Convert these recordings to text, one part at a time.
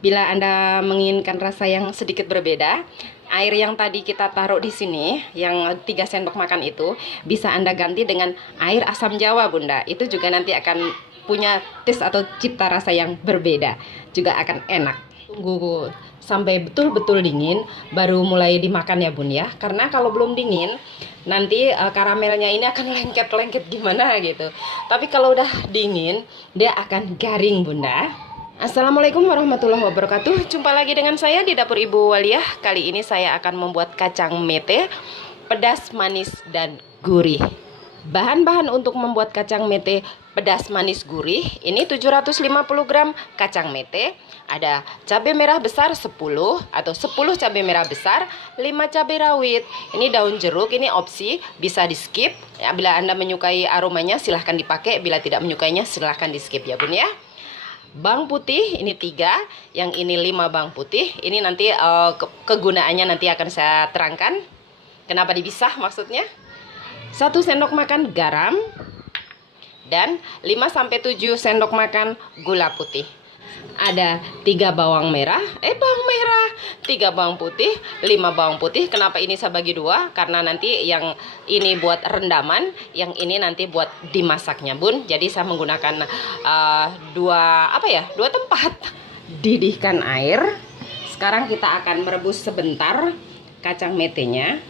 Bila Anda menginginkan rasa yang sedikit berbeda, air yang tadi kita taruh di sini, yang 3 sendok makan itu, bisa Anda ganti dengan air asam jawa, Bunda. Itu juga nanti akan punya taste atau cita rasa yang berbeda. Juga akan enak. Tunggu sampai betul-betul dingin, baru mulai dimakan ya, Bun ya. Karena kalau belum dingin, nanti karamelnya ini akan lengket-lengket gimana gitu. Tapi kalau udah dingin, dia akan garing, Bunda. Assalamualaikum warahmatullahi wabarakatuh. Jumpa lagi dengan saya di dapur Ibu Waliah. Kali ini saya akan membuat kacang mete pedas, manis, dan gurih. Bahan-bahan untuk membuat kacang mete pedas, manis, gurih ini 750 gram kacang mete. Ada cabai merah besar 10 atau 10 cabai merah besar, 5 cabai rawit. Ini daun jeruk, ini opsi, bisa di skip ya, bila Anda menyukai aromanya silahkan dipakai, bila tidak menyukainya silahkan di skip ya Bun ya. Bawang putih ini 3, yang ini 5 bawang putih. Ini nanti kegunaannya nanti akan saya terangkan. Kenapa dipisah maksudnya. 1 sendok makan garam dan 5-7 sendok makan gula putih. Ada 3 bawang merah, 3 bawang putih, 5 bawang putih. Kenapa ini saya bagi 2? Karena nanti yang ini buat rendaman, yang ini nanti buat dimasaknya, Bun. Jadi saya menggunakan dua tempat. Didihkan air. Sekarang kita akan merebus sebentar kacang metenya.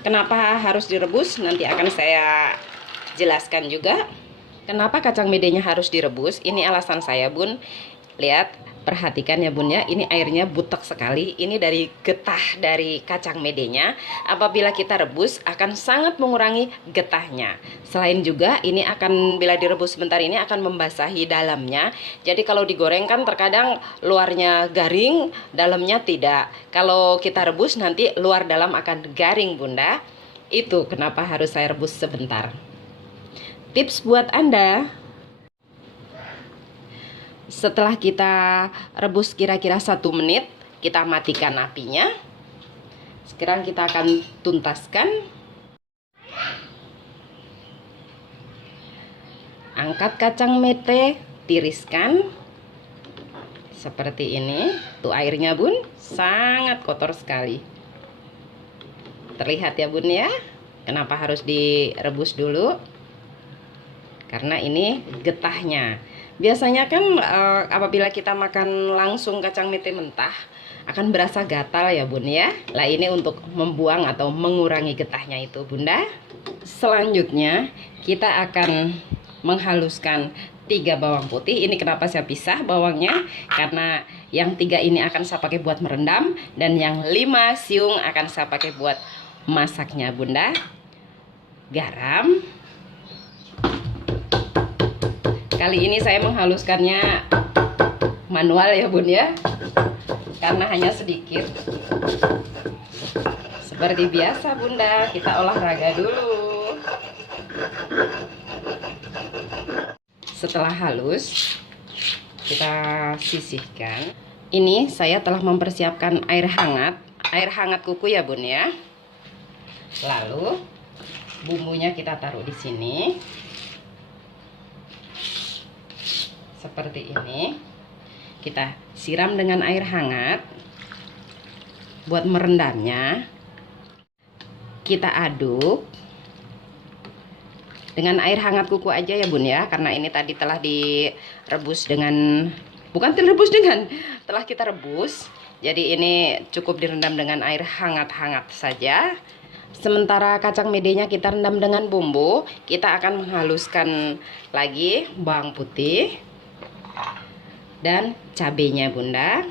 Kenapa harus direbus? Nanti akan saya jelaskan juga. Kenapa kacang medenya harus direbus? Ini alasan saya, Bun. Lihat, perhatikan ya Bun ya, ini airnya butek sekali. Ini dari getah dari kacang medenya. Apabila kita rebus akan sangat mengurangi getahnya. Selain juga ini akan, bila direbus sebentar ini akan membasahi dalamnya. Jadi kalau digoreng kan terkadang luarnya garing, dalamnya tidak. Kalau kita rebus nanti luar dalam akan garing, Bunda. Itu kenapa harus saya rebus sebentar. Tips buat Anda, setelah kita rebus kira-kira 1 menit, kita matikan apinya. Sekarang kita akan tuntaskan. Angkat kacang mete, tiriskan. Seperti ini. Tuh airnya Bun, sangat kotor sekali. Terlihat ya Bun ya. Kenapa harus direbus dulu? Karena ini getahnya. Biasanya kan apabila kita makan langsung kacang mete mentah akan berasa gatal ya Bun ya. Lah ini untuk membuang atau mengurangi getahnya itu Bunda. Selanjutnya kita akan menghaluskan 3 bawang putih. Ini kenapa saya pisah bawangnya? Karena yang 3 ini akan saya pakai buat merendam, dan yang 5 siung akan saya pakai buat masaknya Bunda. Garam. Kali ini saya menghaluskannya manual ya Bun ya, karena hanya sedikit. Seperti biasa Bunda, kita olahraga dulu. Setelah halus, kita sisihkan. Ini saya telah mempersiapkan air hangat kuku ya Bun ya. Lalu bumbunya kita taruh di sini. Seperti ini. Kita siram dengan air hangat buat merendamnya. Kita aduk dengan air hangat kuku aja ya Bun ya, karena ini tadi telah direbus dengan, telah kita rebus. Jadi ini cukup direndam dengan air hangat-hangat saja. Sementara kacang medenya kita rendam dengan bumbu, kita akan menghaluskan lagi bawang putih dan cabenya Bunda.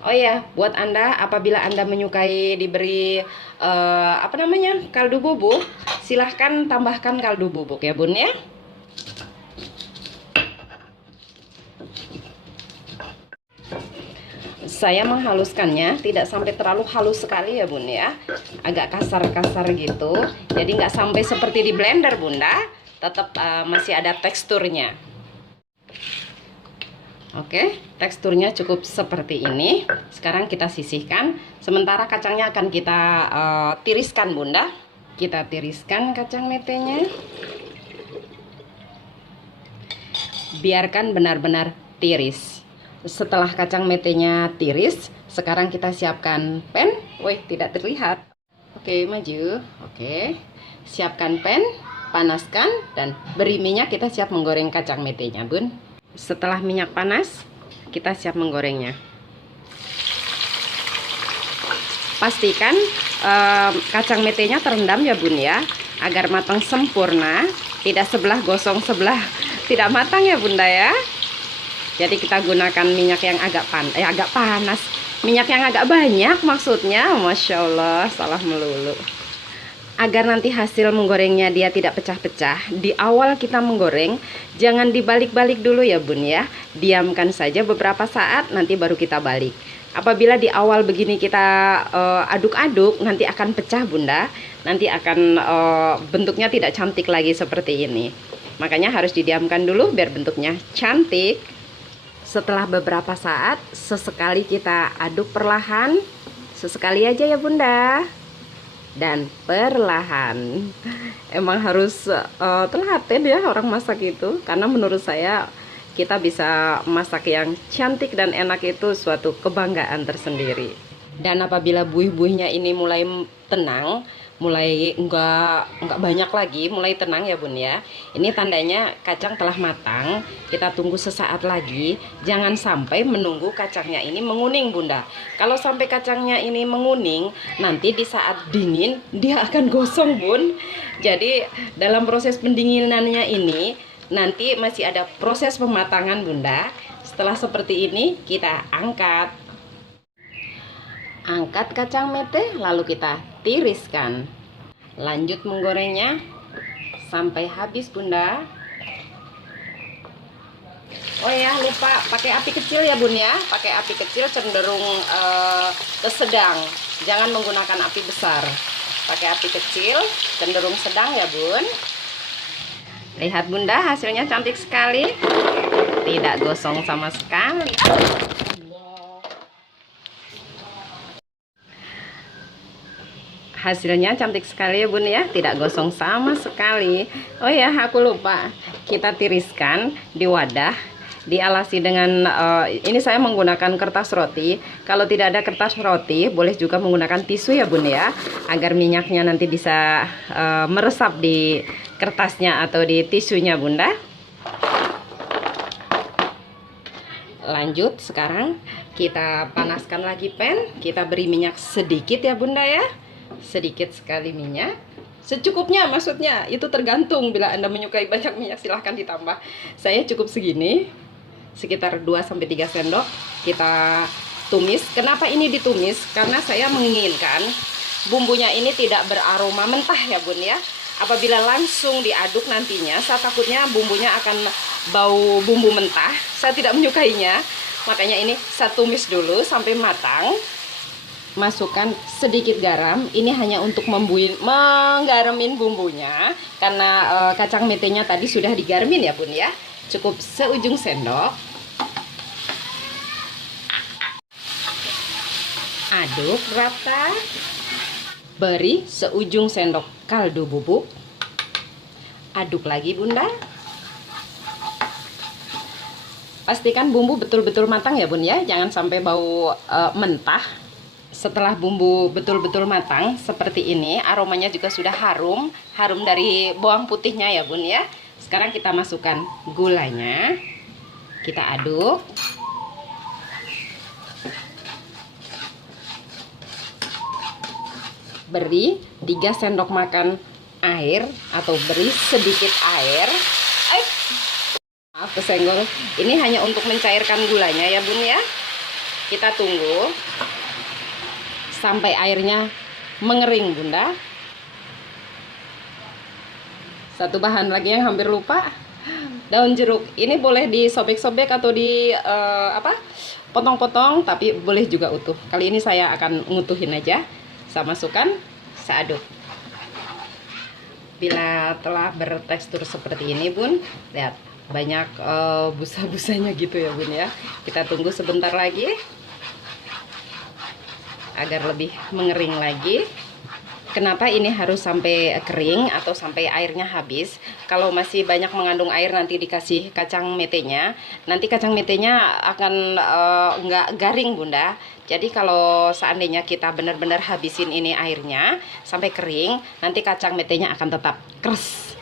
Oh ya, buat Anda apabila Anda menyukai diberi kaldu bubuk, silahkan tambahkan kaldu bubuk ya Bun ya. Saya menghaluskannya tidak sampai terlalu halus sekali ya Bun ya, agak kasar-kasar gitu. Jadi nggak sampai seperti di blender Bunda, tetap masih ada teksturnya. Oke, teksturnya cukup seperti ini. Sekarang kita sisihkan. Sementara kacangnya akan kita tiriskan Bunda. Kita tiriskan kacang metenya. Biarkan benar-benar tiris. Setelah kacang metenya tiris, sekarang kita siapkan pan. Wih, tidak terlihat. Oke, maju. Oke, siapkan pan, panaskan, dan beri minyak. Kita siap menggoreng kacang metenya, Bun. Setelah minyak panas, kita siap menggorengnya. Pastikan kacang metenya terendam ya Bun ya, agar matang sempurna, tidak sebelah gosong sebelah tidak matang ya Bunda ya. Jadi kita gunakan minyak yang agak panas, minyak yang agak banyak maksudnya. Masya Allah, salah melulu. Agar nanti hasil menggorengnya dia tidak pecah-pecah, di awal kita menggoreng jangan dibalik-balik dulu ya Bun ya, diamkan saja beberapa saat, nanti baru kita balik. Apabila di awal begini kita aduk-aduk, nanti akan pecah Bunda, nanti akan bentuknya tidak cantik lagi seperti ini. Makanya harus didiamkan dulu biar bentuknya cantik. Setelah beberapa saat, sesekali kita aduk perlahan, sesekali aja ya Bunda, dan perlahan. Emang harus telaten ya orang masak itu, karena menurut saya kita bisa masak yang cantik dan enak itu suatu kebanggaan tersendiri. Dan apabila buih-buihnya ini mulai tenang, mulai enggak banyak lagi, mulai tenang ya Bun ya, ini tandanya kacang telah matang. Kita tunggu sesaat lagi, jangan sampai menunggu kacangnya ini menguning Bunda. Kalau sampai kacangnya ini menguning, nanti di saat dingin dia akan gosong Bun. Jadi dalam proses pendinginannya ini nanti masih ada proses pematangan Bunda. Setelah seperti ini kita angkat kacang mete, lalu kita tiriskan. Lanjut menggorengnya sampai habis Bunda. Oh ya, lupa pakai api kecil ya Bun ya, pakai api kecil cenderung ke sedang, jangan menggunakan api besar. Pakai api kecil cenderung sedang ya Bun. Lihat Bunda, hasilnya cantik sekali, tidak gosong sama sekali. Hasilnya cantik sekali ya Bun ya, tidak gosong sama sekali. Oh ya, aku lupa, kita tiriskan di wadah, dialasi dengan ini saya menggunakan kertas roti. Kalau tidak ada kertas roti, boleh juga menggunakan tisu ya Bun ya, agar minyaknya nanti bisa meresap di kertasnya atau di tisunya Bunda. Lanjut, sekarang kita panaskan lagi pan, kita beri minyak sedikit ya Bunda ya, sedikit sekali minyak, secukupnya maksudnya, itu tergantung. Bila Anda menyukai banyak minyak silahkan ditambah. Saya cukup segini, sekitar 2-3 sendok. Kita tumis. Kenapa ini ditumis? Karena saya menginginkan bumbunya ini tidak beraroma mentah ya Bun ya. Apabila langsung diaduk nantinya, saya takutnya bumbunya akan bau bumbu mentah. Saya tidak menyukainya. Makanya ini saya tumis dulu sampai matang. Masukkan sedikit garam. Ini hanya untuk menggaramin bumbunya, karena kacang metenya tadi sudah digaramin ya Bun ya. Cukup seujung sendok. Aduk rata. Beri seujung sendok kaldu bubuk. Aduk lagi Bunda. Pastikan bumbu betul-betul matang ya Bun ya, jangan sampai bau mentah. Setelah bumbu betul-betul matang seperti ini, aromanya juga sudah harum dari bawang putihnya ya Bun ya. Sekarang kita masukkan gulanya. Kita aduk. Beri 3 sendok makan air atau beri sedikit air. Maaf kesenggol. Ini hanya untuk mencairkan gulanya ya Bun ya. Kita tunggu sampai airnya mengering Bunda. Satu bahan lagi yang hampir lupa, daun jeruk. Ini boleh disobek-sobek atau potong-potong, tapi boleh juga utuh. Kali ini saya akan ngutuhin aja. Saya masukkan, saya aduk. Bila telah bertekstur seperti ini Bun, lihat banyak busa-busanya gitu ya Bun ya. Kita tunggu sebentar lagi agar lebih mengering lagi. Kenapa ini harus sampai kering atau sampai airnya habis? Kalau masih banyak mengandung air nanti dikasih kacang metenya, nanti kacang metenya akan nggak garing Bunda. Jadi kalau seandainya kita benar-benar habisin ini airnya sampai kering, nanti kacang metenya akan tetap keras.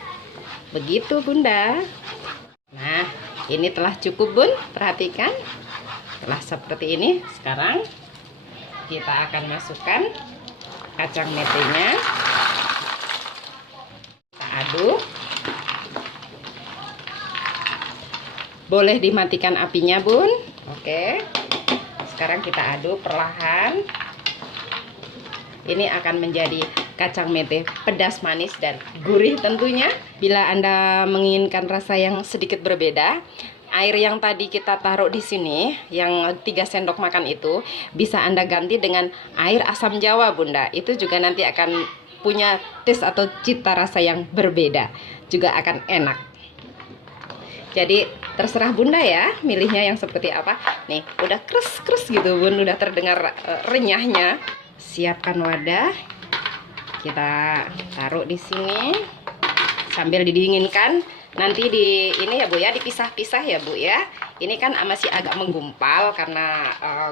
Begitu Bunda. Nah, ini telah cukup Bun, perhatikan. Telah seperti ini, sekarang kita akan masukkan kacang metenya, kita aduk. Boleh dimatikan apinya Bun. Oke, sekarang kita aduk perlahan. Ini akan menjadi kacang mete pedas, manis, dan gurih tentunya. Bila Anda menginginkan rasa yang sedikit berbeda, air yang tadi kita taruh di sini, yang 3 sendok makan itu, bisa Anda ganti dengan air asam jawa Bunda. Itu juga nanti akan punya taste atau cita rasa yang berbeda. Juga akan enak. Jadi terserah Bunda ya, milihnya yang seperti apa. Nih, udah kres-kres gitu Bun, udah terdengar renyahnya. Siapkan wadah. Kita taruh di sini sambil didinginkan. Nanti di ini ya Bu ya, dipisah-pisah ya Bu ya. Ini kan masih agak menggumpal karena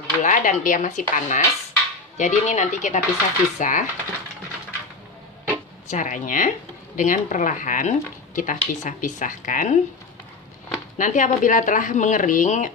gula dan dia masih panas. Jadi ini nanti kita pisah-pisah. Caranya dengan perlahan kita pisah-pisahkan. Nanti apabila telah mengering,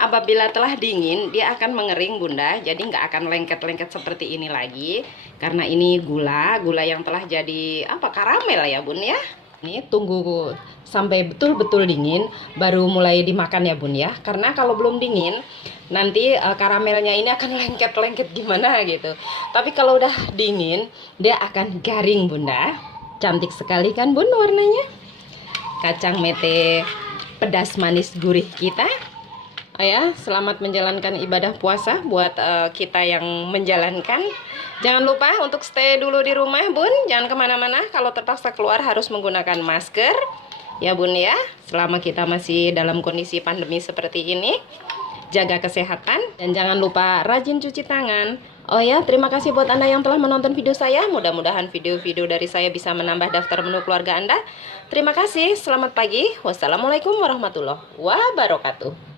apabila telah dingin, dia akan mengering Bunda. Jadi nggak akan lengket-lengket seperti ini lagi. Karena ini gula yang telah jadi karamel ya Bun ya. Ini tunggu sampai betul-betul dingin baru mulai dimakan ya Bun ya. Karena kalau belum dingin nanti karamelnya ini akan lengket-lengket gimana gitu. Tapi kalau udah dingin dia akan garing Bunda. Cantik sekali kan Bun warnanya. Kacang mete pedas, manis, gurih kita. Oh ya, selamat menjalankan ibadah puasa buat kita yang menjalankan. Jangan lupa untuk stay dulu di rumah Bun, jangan kemana-mana. Kalau terpaksa keluar harus menggunakan masker ya Bun ya. Selama kita masih dalam kondisi pandemi seperti ini, jaga kesehatan dan jangan lupa rajin cuci tangan. Oh ya, terima kasih buat Anda yang telah menonton video saya. Mudah-mudahan video-video dari saya bisa menambah daftar menu keluarga Anda. Terima kasih, selamat pagi. Wassalamualaikum warahmatullahi wabarakatuh.